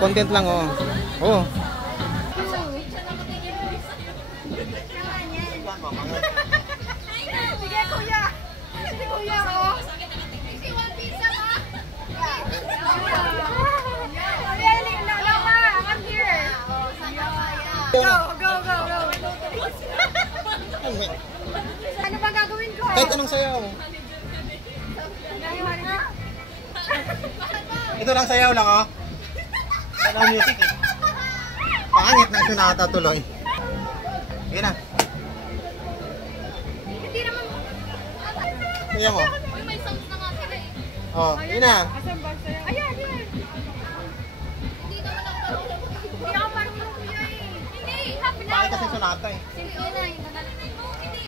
Content lang, oh. Oh. Sige, kuya. Sige, kuya, oh. Go. Ano ba gagawin ko? Kahit anong sayaw. Ito lang sayaw lang, oh. Ano ang music, eh. Pangit na sinata tuloy. Sige na. Hindi naman. Sige mo. Uy, may sounds na nga sila eh. Oh, yun na. Asan ba sayaw? Ayan. Hindi naman ako marunong. Hindi ako marunong kuya eh. Hindi, happy na Pangit ako. kasi sonata, eh. Sige na, yung